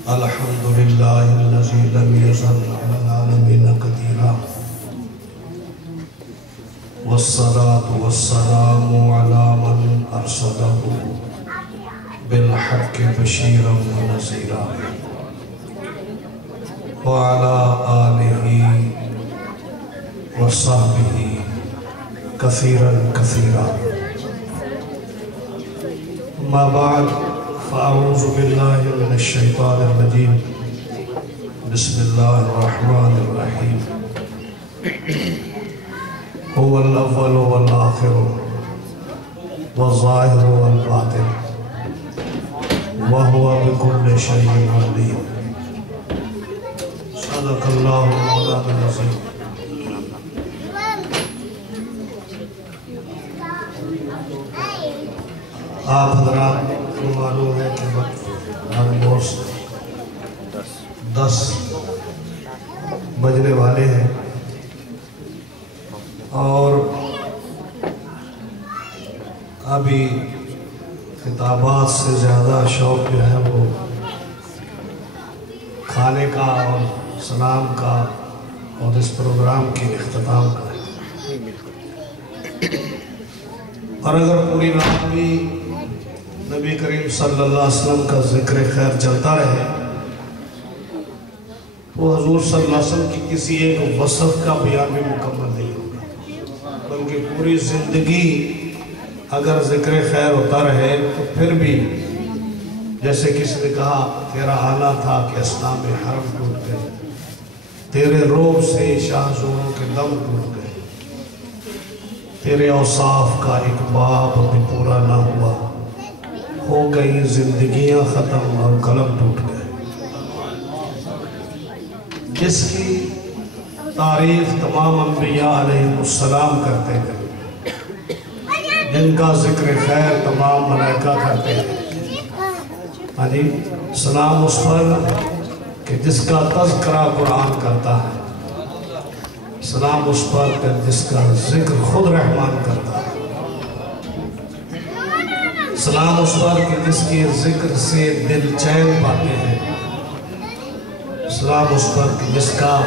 الحمدللہ الذی لم یزل علی العالمین قدیرا والصلاة والسلام علی من ارسلہ بالحق بشیرا ونذیرا وعلى آلہ وصحبہ كثيرا كثيرا ما بعد فأعوذ بالله من الشيطان الرجيم بسم الله الرحمن الرحيم هو الأول والآخر والظاهر والباطن وهو بكل شيء عليم صدق الله مولانا العظيم آپ حضرات کو معلوم ہے کہ وقت آلموسٹ 10 بجنے والے ہیں اور ابھی خطابات سے زیادہ شوق جو ہے وہ کھانے کا اور سلام کا اور اس پروگرام کے اختتام کا ہے اور اگر پوری رات بھی نبی کریم صلی اللہ علیہ وسلم کا ذکر خیر چلتا رہے تو حضور صلی اللہ علیہ وسلم کی کسی ایک وصف کا بیان بھی مکمل نہیں ہوگا بلکہ پوری زندگی اگر ذکر خیر ہوتا رہے تو پھر بھی جیسے کسی نے کہا تیرا آنا تھا کہ اسلام حرم ٹوٹ گئے تیرے روب سے شاہ زوروں کے دم ٹوٹ گئے تیرے اوصاف کا ایک باب بھی پورا نہ ہوا ہو گئی زندگیاں ختم اور قلم ٹوٹ گئے جس کی تعریف تمام انبیاء علیہ السلام کرتے ہیں جن کا ذکر خیر تمام ملائکہ کرتے ہیں سلام اس پر کہ جس کا تذکرہ قرآن کرتا ہے سلام اس پر کہ جس کا ذکر خود رحمان کرتا ہے سلام اس پر کہ جس کے ذکر سے دل چین پاتے ہیں سلام اس پر کہ جس کا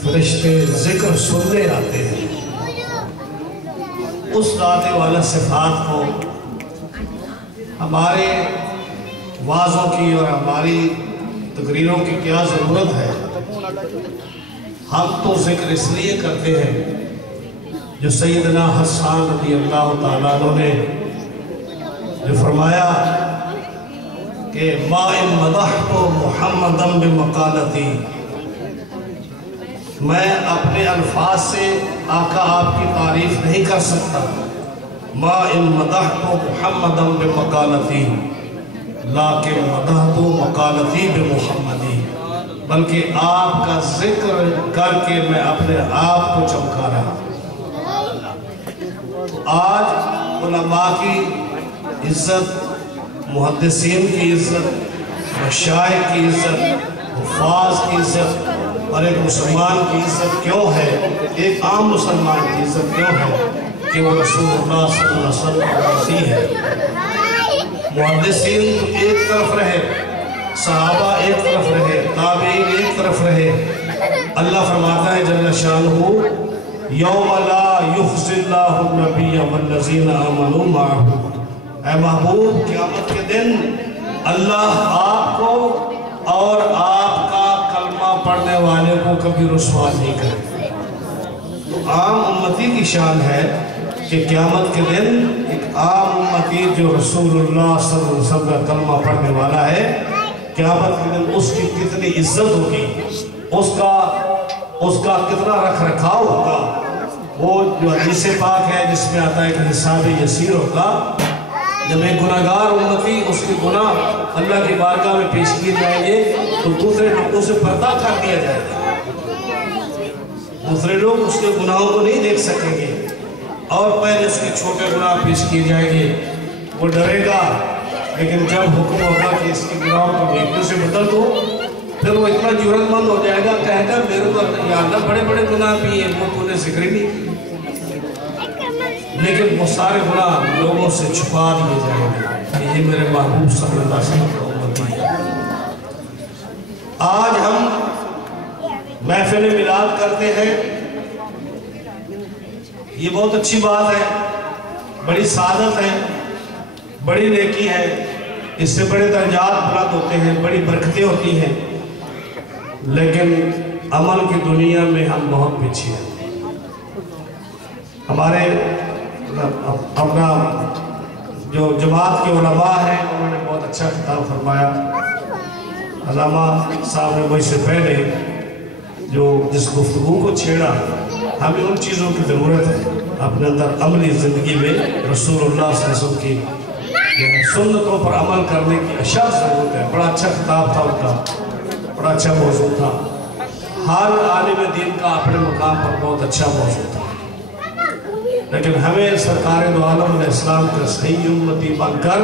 فرشتے ذکر سننے آتے ہیں اس ذات والا صفات کو ہمارے وعظوں کی اور ہماری تقریروں کی کیا ضرورت ہے ہم تو ذکر اس لیے کرتے ہیں جو سیدنا حسان رضی اللہ تعالیٰ عنہ نے جو فرمایا کہ ما ان مدحت محمدا بمقالتی میں اپنے الفاظ سے آقا آپ کی تعریف نہیں کر سکتا ما ان مدحت محمدا بمقالتی لیکن مدحت مقالتی بمحمدی بلکہ آپ کا ذکر کر کے میں اپنے آپ کو چمکا رہا آج علماء کی عزت محدثین کی عزت مشائخ کی عزت حفاظ کی عزت اور ایک مسلمان کی عزت کیوں ہے ایک عام مسلمان کی عزت کیوں ہے کہ وہ رسول اللہ صلی اللہ علیہ وسلم کا راضی ہے محدثین ایک طرف رہے صحابہ ایک طرف رہے تابعین ایک طرف رہے اللہ فرماتا ہے جل شانہ یوم لا یخزی اللہ النبی والذین آمنوا معہ اے محبوب قیامت کے دن اللہ آپ کو اور آپ کا کلمہ پڑھنے والے کو کبھی رسوا نہیں کرے تو عام امتی کی شان ہے کہ قیامت کے دن ایک عام امتی جو رسول اللہ صلی اللہ علیہ وسلم کا کلمہ پڑھنے والا ہے قیامت کے دن اس کی کتنی عزت ہوگی اس کا کتنا رکھ رکھاؤ ہوگا وہ جو حدیث پاک ہے جس میں آتا ہے کہ حساب یسیر ہوگا جب ایک گناہگار امتی اس کے گناہ اللہ کی بارگاہ میں پیش کیے جائیں گے تو دوسرے لوگوں سے پردہ کر دیا جائے گا دوسرے لوگ اس کے گناہوں کو نہیں دیکھ سکیں گے اور پہلے اس کے چھوٹے گناہ پیش کیے جائیں گے وہ ڈرے گا لیکن جب حکم ہوگا کہ اس کے گناہوں کو نیکیوں سے بدل دو پھر وہ اتنا جرت مند ہو جائے گا کہے گا میرے تو یا اللہ بڑے بڑے گناہ بھی ہیں وہ تو نے ذکر نہیں لیکن وہ سارے گناہ لوگوں سے چھپا دیے جائیں گے یہ میرے محبوب صلی اللہ علیہ وسلم کا امتی ہے کرتے ہیں, یہ بہت اچھی بات ہے, بڑی سعادت ہے, بڑی نیکی ہے, اس سے بڑے درجات بلند ہوتے ہیں, بڑی برکتیں ہوتی ہیں. لیکن عمل کی دنیا میں ہم بہت پیچھے ہیں. ہمارے اپنا جو جماعت کے علماء ہیں انہوں نے بہت اچھا خطاب فرمایا. علامہ صاحب نے مجھ سے پہلے جو جس گفتگو کو چھیڑا, ہمیں ان چیزوں کی ضرورت ہے اپنے اندر عملی زندگی میں رسول اللہ صلی اللہ علیہ وسلم کی سنتوں پر عمل کرنے کی اشد ضرورت ہے. بڑا اچھا خطاب تھا ان کا, بڑا اچھا موضوع تھا. ہر عالم دین کا اپنے مقام پر بہت اچھا موضوع تھا, لیکن ہمیں سرکار دو عالم علیہ السلام کا صحیح امتی بن کر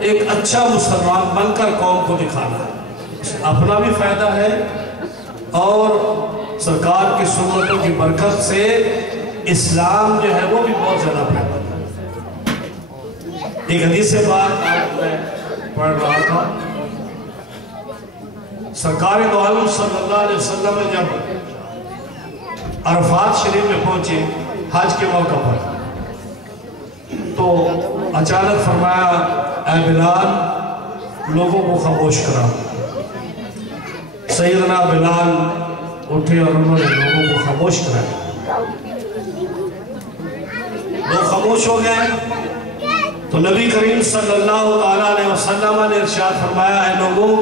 ایک اچھا مسلمان بن کر قوم کو دکھانا ہے. اپنا بھی فائدہ ہے اور سرکار کی سنتوں کی برکت سے اسلام جو ہے وہ بھی بہت زیادہ فائدہ ہے. ایک حدیث بات میں پڑھ رہا تھا, سرکار دو عالم صلی اللہ علیہ وسلم جب عرفات شریف میں پہنچے حج کے موقع پر, تو اچانک فرمایا اے بلال لوگوں کو خاموش کرا. سیدنا بلال اٹھے اور انہوں نے لوگوں کو خاموش کرایا. لوگ خاموش ہو گئے تو نبی کریم صلی اللہ علیہ وسلم نے ارشاد فرمایا اے لوگوں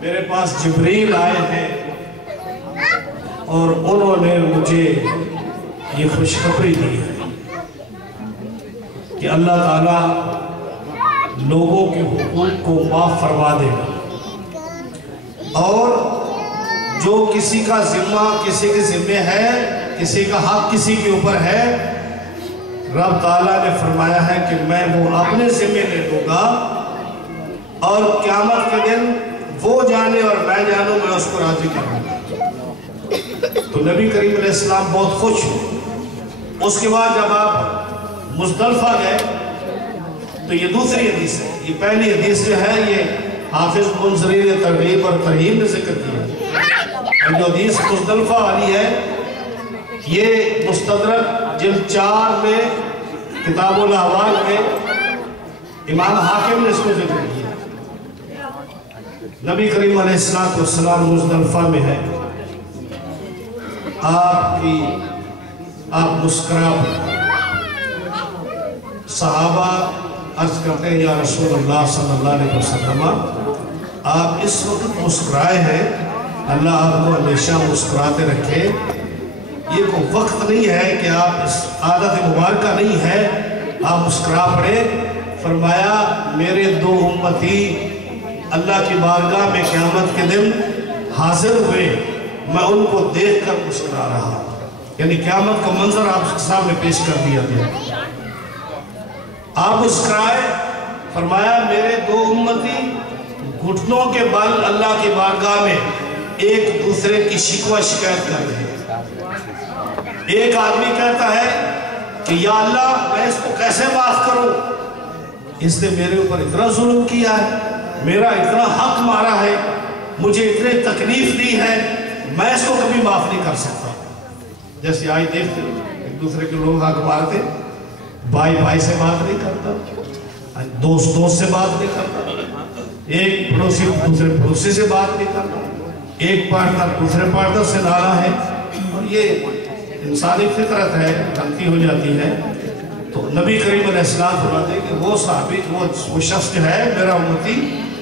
میرے پاس جبریل آئے ہیں اور انہوں نے مجھے یہ خوشخبری دی ہے کہ اللہ تعالیٰ لوگوں کے حقوق کو معاف فرما دے گا, اور جو کسی کا ذمہ کسی کے ذمہ ہے, کسی کا حق کسی کے اوپر ہے, رب تعالیٰ نے فرمایا ہے کہ میں وہ اپنے ذمہ لے لوں گا, اور قیامت کے دن وہ جانے اور میں جانوں, میں اس کو راضی کروں گا. تو نبی کریم علیہ السلام بہت خوش ہوئے. اس کے بعد جب آپ مزدلفہ گئے تو یہ دوسری حدیث ہے. یہ پہلی حدیث جو ہے یہ حافظ منذری نے ترغیب اور ترہیب نے ذکر کیا, اور جو حدیث مزدلفہ والی ہے یہ مستدرک جلد 4 میں کتاب الاحوال میں امام حاکم نے اس کو ذکر کیا. نبی کریم علیہ السلام مزدلفہ میں ہے, آپ مسکرا پڑے. صحابہ عرض کرتے ہیں یا رسول اللہ صلی اللہ علیہ وسلم آپ اس وقت مسکرائے ہیں, اللہ آپ کو ہمیشہ مسکراتے رکھے. یہ کوئی وقت نہیں ہے کہ آپ اس عادت مبارکہ نہیں ہے آپ مسکرا پڑے. فرمایا میرے 2 امتی اللہ کی بارگاہ میں قیامت کے دن حاضر ہوئے, میں ان کو دیکھ کر مسکرا رہا. یعنی قیامت کا منظر آپ کے سامنے پیش کر دیا گیا. آپ مسکرائے. فرمایا میرے 2 امتی گھٹنوں کے بل اللہ کی بارگاہ میں ایک دوسرے کی شکوہ شکایت کر رہے ہیں. ایک آدمی کہتا ہے کہ یا اللہ میں اس کو کیسے معاف کروں, اس نے میرے اوپر اتنا ظلم کیا ہے, میرا اتنا حق مارا ہے, مجھے اتنے تکلیف دی ہے, میں اس کو کبھی معاف نہیں کر سکتا. جیسے آئی دیکھتے ایک دوسرے کے لوگ حق مارتے, بھائی بھائی سے بات نہیں کرتا, دوست دوست سے بات نہیں کرتا, ایک پڑوسی دوسرے پڑوسی سے بات نہیں کرتا, ایک پارٹنر دوسرے پارٹنر سے ناراض ہے. اور یہ انسانی فطرت ہے, غلطی ہو جاتی ہے. تو نبی کریم علیہ السلام فرماتے ہیں کہ وہ صحابی وہ شخص جو ہے میرا امتی,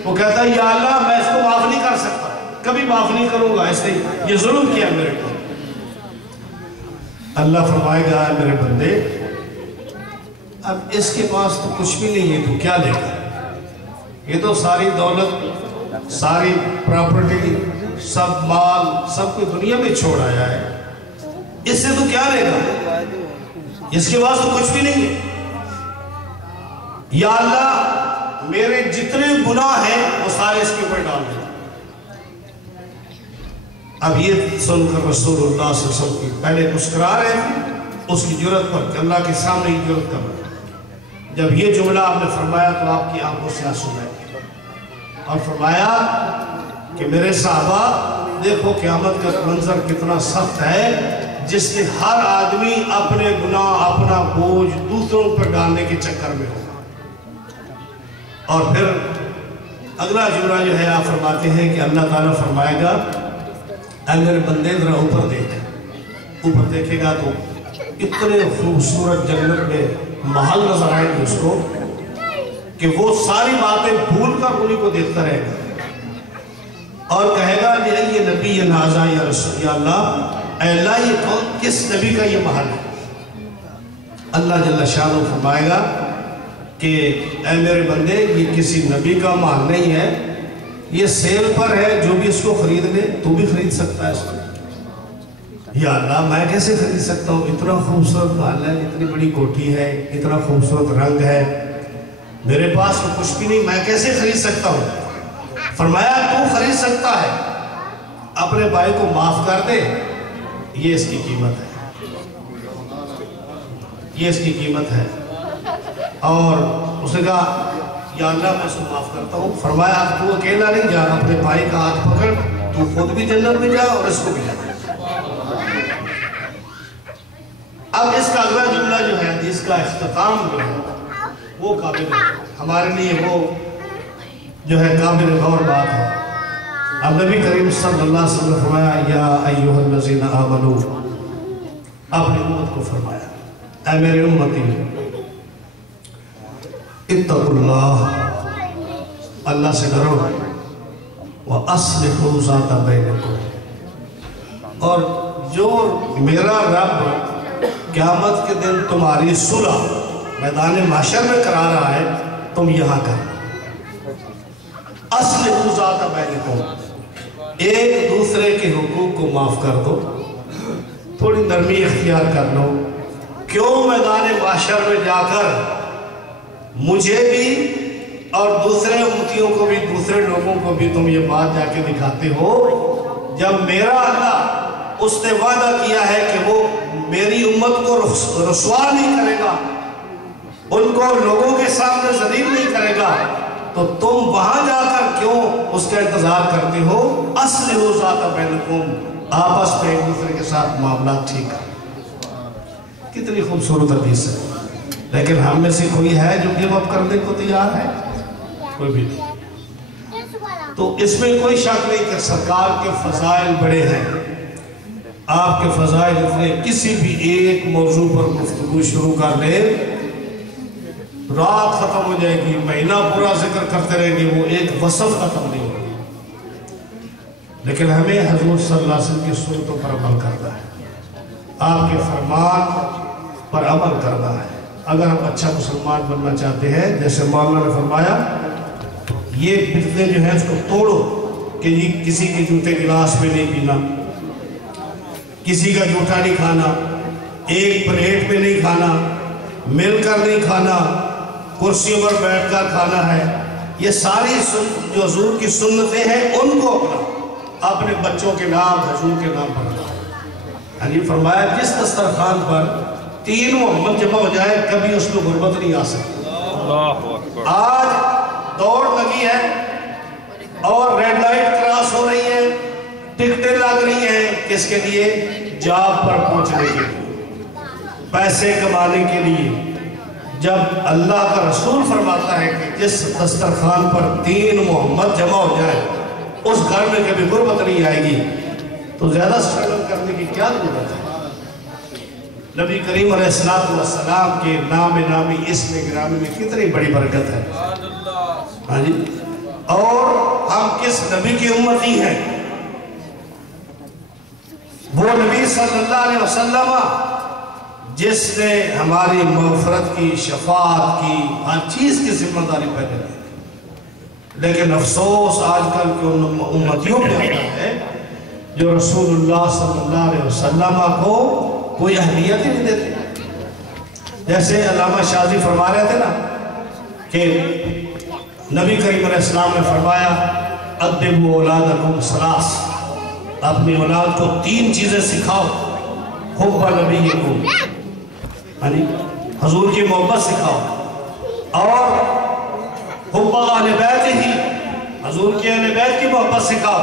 وہ کہتا ہے یا اللہ میں اس کو معاف نہیں کر سکتا, کبھی معاف نہیں کروں گا, اس نے یہ ظلم کیا میرے کو. اللہ فرمائے گا میرے بندے اب اس کے پاس تو کچھ بھی نہیں ہے, تو کیا لے گا؟ یہ تو ساری دولت, ساری پراپرٹی, سب مال, سب کو دنیا میں چھوڑ آیا ہے, اس سے تو کیا لے گا؟ اس کے پاس تو کچھ بھی نہیں ہے. یا اللہ میرے جتنے گناہ ہیں وہ سارے اس کے اوپر ڈال دیں. اب یہ سن کر رسول اللہ صلی اللہ علیہ وسلم کی پہلے مسکرا رہے ہیں اس کی جرت پر کہ اللہ کے سامنے ہی جرت کر رہے ہیں. جب یہ جملہ آپ نے فرمایا تو آپ کی آنکھوں سے آنسو آئے اور فرمایا کہ میرے صحابہ دیکھو قیامت کا منظر کتنا سخت ہے، جس میں ہر آدمی اپنے گناہ اپنا بوجھ دوسروں پر ڈالنے کے چکر میں ہوگا۔ اور پھر اگلا جملہ جو ہے آپ فرماتے ہیں کہ اللہ تعالیٰ فرمائے گا اے میرے بندے ذرا اوپر دیکھ، اوپر دیکھے گا تو اتنے خوبصورت جنت میں محل نظر آئے گے اس کو کہ وہ ساری باتیں بھول کر انہیں کو دیکھتا رہے گا اور کہے گا یہ نبی یہ نازا یا رسول یا اللہ، اے اللہ یہ کون کس نبی کا یہ محل ہے؟ اللہ جل شانہ فرمائے گا کہ اے میرے بندے یہ کسی نبی کا محل نہیں ہے، یہ سیل پر ہے، جو بھی اس کو خرید لے تو بھی خرید سکتا ہے اس کو۔ یا اللہ میں کیسے خرید سکتا ہوں؟ اتنا خوبصورت محل ہے، اتنی بڑی کوٹھی ہے، اتنا خوبصورت رنگ ہے، میرے پاس تو کچھ بھی نہیں، میں کیسے خرید سکتا ہوں؟ فرمایا تو خرید سکتا ہے، اپنے بھائی کو معاف کر دے، یہ اس کی قیمت ہے، یہ اس کی قیمت ہے۔ اور اس نے کہا یا اللہ میں اس کو معاف کرتا ہوں۔ فرمایا تو اکیلا نہیں جا، اپنے بھائی کا ہاتھ پکڑ، تو خود بھی جنت میں جا اور اس کو بھی جا۔ اب اس کا اگلا جملہ جو ہے حدیث کا اختتام جو ہے وہ قابل ہمارے لیے وہ جو ہے قابل غور بات ہے۔ اب نبی کریم صلی اللہ علیہ وسلم نے فرمایا یا ایھا الذین آمنو، اپنی امت کو فرمایا اے میرے امتی اتقوا اللہ، اللہ سے ڈرو، وَأَصْلِحُوا ذَاتَ بَيْنِكُمْ، اور جو میرا رب قیامت کے دن تمہاری صلح میدان محشر میں کرا رہا ہے تم یہاں کر۔ اصلحوا ذات بینکم، ایک دوسرے کے حقوق کو معاف کر دو، تھوڑی نرمی اختیار کر لو۔ کیوں میدان محشر میں جا کر مجھے بھی اور دوسرے امتیوں کو بھی دوسرے لوگوں کو بھی تم یہ بات جا کے دکھاتے ہو، جب میرا اللہ اس نے وعدہ کیا ہے کہ وہ میری امت کو رسوا نہیں کرے گا، ان کو لوگوں کے سامنے ذلیل نہیں کرے گا، تو تم وہاں جا کر کیوں اس کا انتظار کرتے ہو؟ اصلحوا ذات بینکم، آپس میں ایک دوسرے کے ساتھ معاملات ٹھیک کریں۔ کتنی خوبصورت حدیث ہے، لیکن ہم میں سے کوئی ہے جو گیو اپ کرنے کو تیار ہے؟ کوئی بھی نہیں۔ تو اس میں کوئی شک نہیں کہ سرکار کے فضائل بڑے ہیں، آپ کے فضائل اتنے، کسی بھی ایک موضوع پر گفتگو شروع کر لے رات ختم ہو جائے گی، مہینہ پورا ذکر کرتے رہیں گے، وہ ایک وصف ختم نہیں ہوگی۔ لیکن ہمیں حضور صلی اللہ علیہ وسلم کی سنتوں پر عمل کرنا ہے، آپ کے فرمان پر عمل کرنا ہے۔ اگر ہم اچھا مسلمان بننا چاہتے ہیں، جیسے مولانا نے فرمایا یہ بدعتیں جو ہیں اس کو توڑو، کہ یہ کسی کے جوتے گلاس میں نہیں پینا، کسی کا جوٹا نہیں کھانا، ایک پلیٹ میں نہیں کھانا، مل کر نہیں کھانا، کرسیوں پر بیٹھ کر کھانا ہے، یہ ساری جو حضور کی سنتیں ہیں ان کو اپنے بچوں کے نام حضور کے نام پر یعنی فرمایا جس دسترخوان پر تین محمد جمع ہو جائے کبھی اس کو غربت نہیں آ سکتی۔ آج دوڑ لگی ہے اور ریڈ لائٹ کراس ہو رہی ہے، ٹکٹیں لگ رہی ہیں، کس کے لیے؟ جاب پر پہنچنے کے لیے، پیسے کمانے کے لیے۔ جب اللہ کا رسول فرماتا ہے کہ جس دسترخوان پر تین محمد جمع ہو جائے اس گھر میں کبھی غربت نہیں آئے گی، تو زیادہ سٹرگل کرنے کی کیا ضرورت ہے؟ نبی کریم علیہ السلام کے نام نامی اسم گرامی میں کتنی بڑی برکت ہے، ہاں جی۔ اور ہم کس نبی کی امتی ہیں؟ وہ نبی صلی اللہ علیہ وسلم جس نے ہماری مغفرت کی، شفاعت کی، ہر چیز کی ذمہ داری پہلے لی۔ لیکن افسوس آج کل کے امتیوں پہ آتا ہے جو رسول اللہ صلی اللہ علیہ وسلم کو کوئی اہمیت ہی نہیں دیتے۔ جیسے علامہ شاذلی فرما رہے تھے نا کہ نبی کریم علیہ السلام نے فرمایا ادبوا اولادکم ثلاث، اپنی اولاد کو تین چیزیں سکھاؤ، حب نبیکم یعنی حضور کی محبت سکھاؤ، اور حب اہل بیت ہی، حضور کے اہل بیت کی محبت سکھاؤ،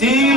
3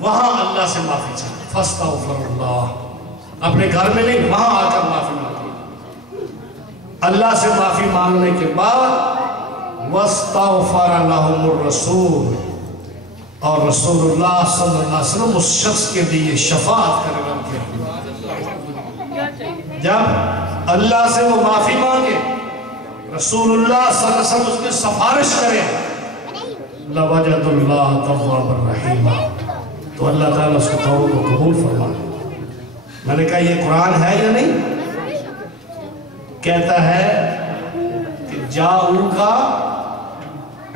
وہاں اللہ سے معافی چاہیے. فاستغفر اللہ. اپنے گھر میں نہیں، وہاں آ کر معافی مانگی. اللہ سے معافی مانگنے کے بعد واستغفر لهم الرسول، اور رسول اللہ صلی اللہ علیہ وسلم اس شخص کے لیے شفاعت کرے گا. جب اللہ سے وہ معافی مانگے، رسول اللہ صلی اللہ علیہ وسلم اس میں سفارش کرے، لَوَجَدُ اللَّهَ تَوَّابًا رَحِيمًا، تو اللہ تعالیٰ اس کے توبہ کو قبول فرمائے. میں نے کہا یہ قرآن ہے یا نہیں؟ کہتا ہے کہ جاؤک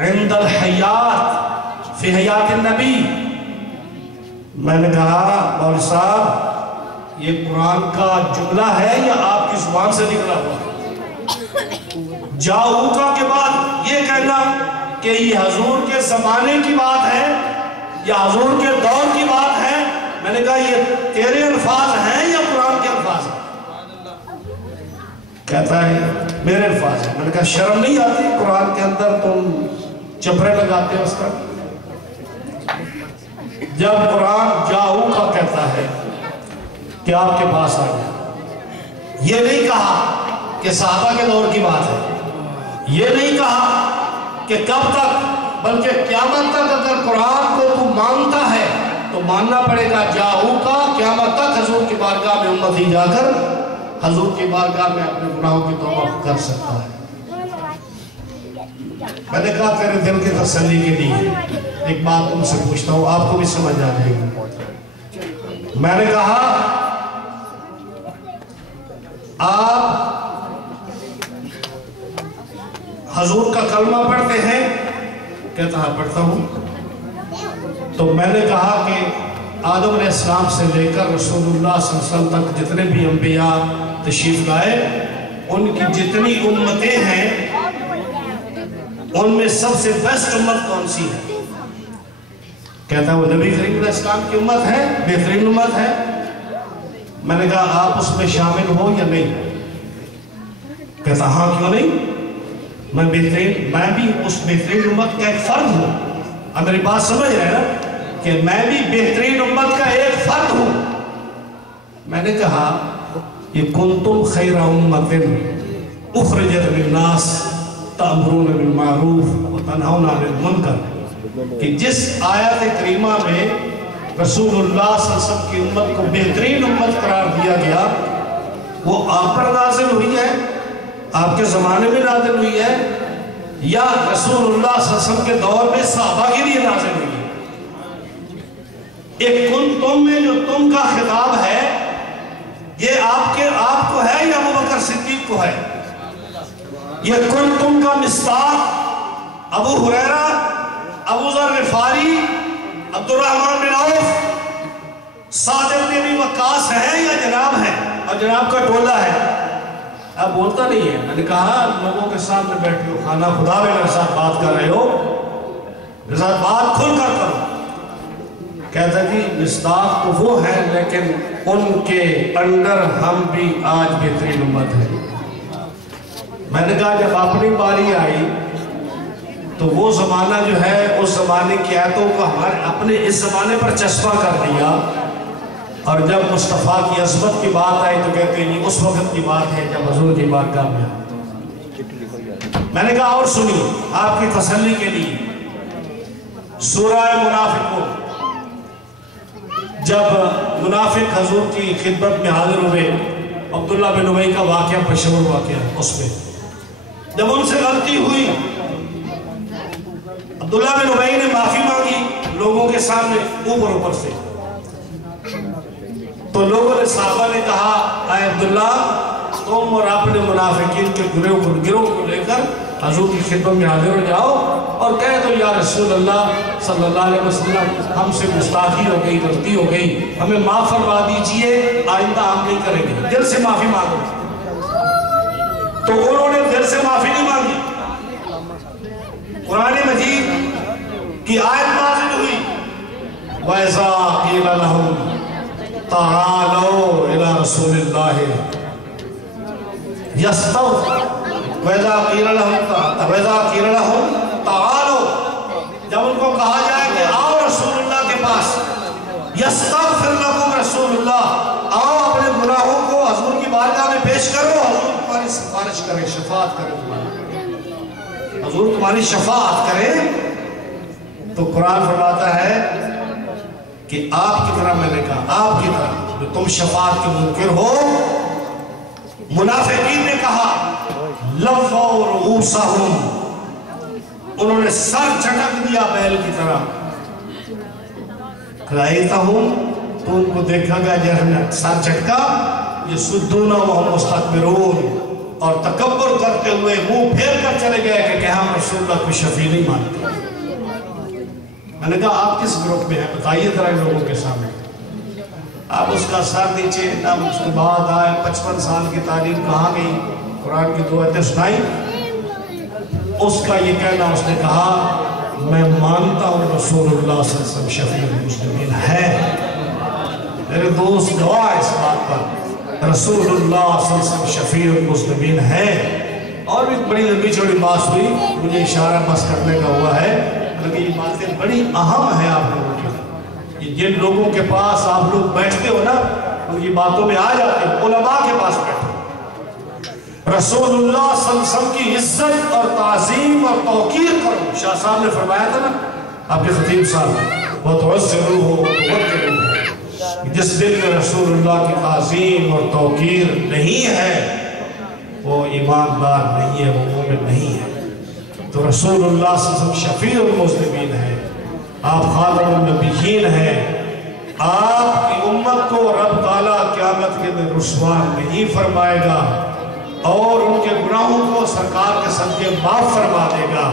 عند الحیات فی حیات النبی. میں نے کہا مولوی صاحب یہ قرآن کا جملہ ہے یا آپ کی زبان سے نکلا ہوا ہے؟ جاؤکا کے بعد یہ کہنا کہ یہ حضور کے زمانے کی بات ہے یا حضور کے دور کی بات ہے. میں نے کہا یہ تیرے الفاظ ہیں یا قرآن کے الفاظ ہیں؟ کہتا ہے میرے الفاظ ہیں. میں نے کہا شرم نہیں آتی قرآن کے اندر تم چپرے لگاتے ہیں اس کا؟ جب قرآن جاؤکا کہتا ہے کہ آپ کے پاس آ گیا، یہ نہیں کہا کہ صحابہ کے دور کی بات ہے، یہ نہیں کہا کہ کب تک، بلکہ قیامت تک اگر قرآن کو تو مانتا ہے تو ماننا پڑے گا. جاؤکا قیامت تک حضور کی بارگاہ میں امت ہی جا کر حضور کی بارگاہ میں اپنے گناہوں کی توبہ کر سکتا ہے. میں نے کہا تیرے دل کی تسلی کے لیے ایک بات تم سے پوچھتا ہوں، آپ کو بھی سمجھ آ جائے گی. میں نے کہا آپ حضور کا کلمہ پڑھتے ہیں؟ کہتا ہے پڑھتا ہوں. تو میں نے کہا کہ آدم علیہ السلام سے لے کر رسول اللہ صلی اللہ علیہ وسلم تک جتنے بھی انبیاء تشریف لائے، ان کی جتنی امتیں ہیں ان میں سب سے بیسٹ امت کون سی ہے؟ کہتا ہے وہ نبی کریم علیہ السلام کی امت ہے، بہترین امت ہے. میں نے کہا آپ اس میں شامل ہو یا نہیں؟ کہتا ہاں کیوں نہیں، میں بھی اس بہترین امت کا ایک فرد ہوں. اب میری بات سمجھ رہے ہیں نا کہ میں بھی بہترین امت کا ایک فرد ہوں. میں نے کہا یہ کنتم خیر امت اخرجت للناس تأمرون بالمعروف وتنہون عن المنکر، کہ جس آیت کریمہ میں رسول اللہ صلی اللہ علیہ وسلم کی امت کو بہترین امت قرار دیا گیا، وہ آپ پر نازل ہوئی ہے، آپ کے زمانے میں نازل ہوئی ہے، یا رسول اللہ صلی اللہ علیہ وسلم کے دور میں صحابہ کے لیے نازل ہوئی ہے؟ ایک تم میں جو تم کا خطاب ہے یہ آپ کو ہے یا ابو بکر صدیق کو ہے؟ یہ تم کا مصداق ابو ہریرہ، ابو ذر غفاری، عبد الرحمن بن عوف، سعد بن ابی وقاص ہے یا جناب ہے؟ اور جناب کا ٹولہ ہے. اب بولتا نہیں ہے. میں نے کہا لوگوں کے سامنے بیٹھے ہو، خانہ خدا میں میرے ساتھ بات کر رہے ہو، میرے ساتھ بات کھل کر کرو. کہتا جی مصداق تو وہ ہے لیکن ان کے انڈر ہم بھی آج بہترین امت ہے. میں نے کہا جب اپنی باری آئی تو وہ زمانہ جو ہے اس زمانے کی آیتوں کو ہمارے اپنے اس زمانے پر چسپاں کر دیا، اور جب مصطفیٰ کی عظمت کی بات آئی تو کہتے ہیں یہ اس وقت کی بات ہے جب حضور کی بارگاہ میں آئی. میں نے کہا اور سنی آپ کی تسلی کے لیے سورہ منافقون، جب منافق حضور کی خدمت میں حاضر ہوئے، عبداللہ بن ابی کا واقعہ مشہور واقعہ اس میں جب ان سے غلطی ہوئی، عبداللہ بن ابی نے معافی مانگی لوگوں کے سامنے اوپر سے، تو لوگوں نے صحابہ نے کہا اے عبداللہ تم اور اپنے منافقین کے گروہ کو لے کر حضور کی خدمت میں حاضر ہو جاؤ اور کہہ دو یا رسول اللہ صلی اللہ علیہ وسلم ہم سے گستاخی ہو گئی، غلطی ہو گئی، ہمیں معاف فرما دیجئے، آئندہ ہم نہیں کریں گے، دل سے معافی مانگو. تو انہوں نے دل سے معافی نہیں مانگی. قرآن مجید کی آیت نازل ہوئی وَإِذَا قِيلَ لَهُمْ تَعَالَوْا إِلَىٰ رَسُولِ اللَّهِ يَسْتَغْفِرُ وَإِذَا قِيلَ لَهُمْ تَعَالَوْا، جب ان کو کہا جائے کہ آؤ رسول اللہ کے پاس، حضور تمہاری شفاعت کرے، تو قرآن فرماتا ہے کہ آپ کی طرح میں نے کہا، آپ کی طرح جو تم شفاعت کے منکر ہو۔ منافقین نے کہا لَوَّوْا رُؤُوسَهُمْ، انہوں نے سر جھٹک دیا بیل کی طرح۔ رَأَيْتَهُمْ، تو ان کو دیکھا گیا جہاں سر جھٹکا، يَسُدُّونَ وَهُمْ مُسْتَكْبِرُونَ، اور تکبر کرتے ہوئے منہ پھیر کر چلے گئے کہ ہم رسول اللہ کو شفیع نہیں مانتے۔ میں نے کہا آپ کس گروپ میں ہیں، بتائیے ذرا ان لوگوں کے سامنے۔ آپ اس کا سر نیچے، نہ اس کے بعد آئے 55 سال کی تعلیم کہاں گئی، قرآن کی 2 آیتیں سنائی۔ اس کا یہ کہنا، اس نے کہا میں مانتا ہوں رسول اللہ صلی اللہ علیہ وسلم شفیع المسلمین ہے۔ میرے دوست گواہ اس بات پر، رسول اللہ صلی اللہ علیہ وسلم شفیع المسلمین ہے۔ اور بھی بڑی لمبی چوڑی بات ہوئی، مجھے اشارہ بس کرنے کا ہوا ہے، لیکن یہ باتیں بڑی اہم ہیں آپ لوگوں کی۔ جن لوگوں کے پاس آپ لوگ بیٹھتے ہو نا، ان کی باتوں میں آ جاتے ہیں، علماء کے پاس بیٹھتے ہیں۔ رسول اللہ صلی اللہ علیہ وسلم کی عزت اور تعظیم اور توقیر کرو۔ شاہ صاحب نے فرمایا تھا نا، آپ کے خطیب صاحب، وَتُعَزِّرُوهُ وَتُوَقِّرُوهُ، جس دل میں رسول اللہ کی تعظیم اور توقیر نہیں ہے وہ ایماندار نہیں ہے، وہ مومن نہیں ہے۔ تو رسول اللہ صلی اللہ علیہ وسلم شفیع المسلمین ہے، آپ خاتم النبیین ہیں۔ آپ کی امت کو رب تعالیٰ قیامت کے دن رسوا نہیں فرمائے گا، اور ان کے گناہوں کو سرکار کے صدقے معاف فرما دے گا۔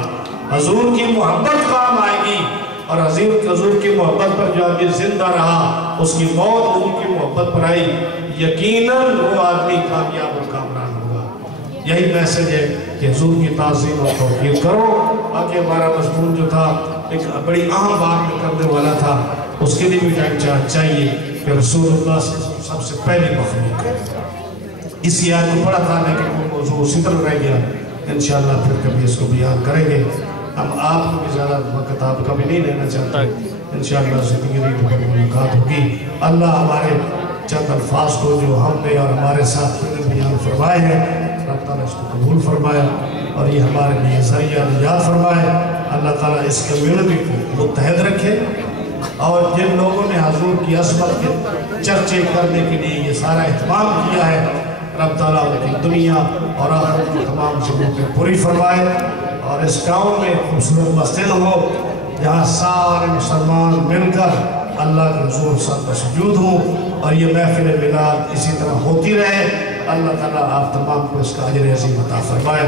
حضور کی محبت کام آئے گی، اور حضور کی محبت پر جو آدمی زندہ رہا، اس کی موت حضور کی محبت پر آئی، یقیناً وہ آدمی کامیاب اور کامران ہوگا۔ یہی میسج ہے کہ حضور کی تعظیم اور توقیر کرو۔ آگے ہمارا مضمون جو تھا ایک بڑی اہم بات میں کرنے والا تھا، اس کے لیے بھی ٹائم چاہیے کہ رسول اللہ سب سے پہلی مخلوق ہے۔ اسی آیت کو پڑھا تھا لیکن وہ موضوع اسی طرح رہ گیا، انشاءاللہ پھر کبھی اس کو بیان کریں گے۔ ہم آپ کو بھی زیادہ وقت آپ کا بھی نہیں لینا چاہتے، انشاءاللہ زندگی میں ملاقات ہوگی۔ اللہ ہمارے چند الفاظ کو جو ہم نے اور ہمارے ساتھ بیان فرمائے ہیں، اللہ تعالیٰ اس کو قبول فرمائے اور یہ ہمارے لیے ذریعہ نجات فرمائے۔ اللہ تعالیٰ اس کمیونٹی کو متحد رکھے، اور جن لوگوں نے حضور کی عظمت کے چرچے کرنے کے لیے یہ سارا اہتمام کیا ہے، رب تعالیٰ ان کی دنیا اور آخرت کی تمام ضرورتیں پوری فرمائے، اور اس ٹاؤن میں خوبصورت مسجد ہو جہاں سارے مسلمان مل کر اللہ کے حضور سجدہ سجود ہوں، اور یہ محفل میلاد اسی طرح ہوتی رہے۔ اللہ تعالیٰ آپ تمام کو اس کا اجر عظیم عطا فرمائے۔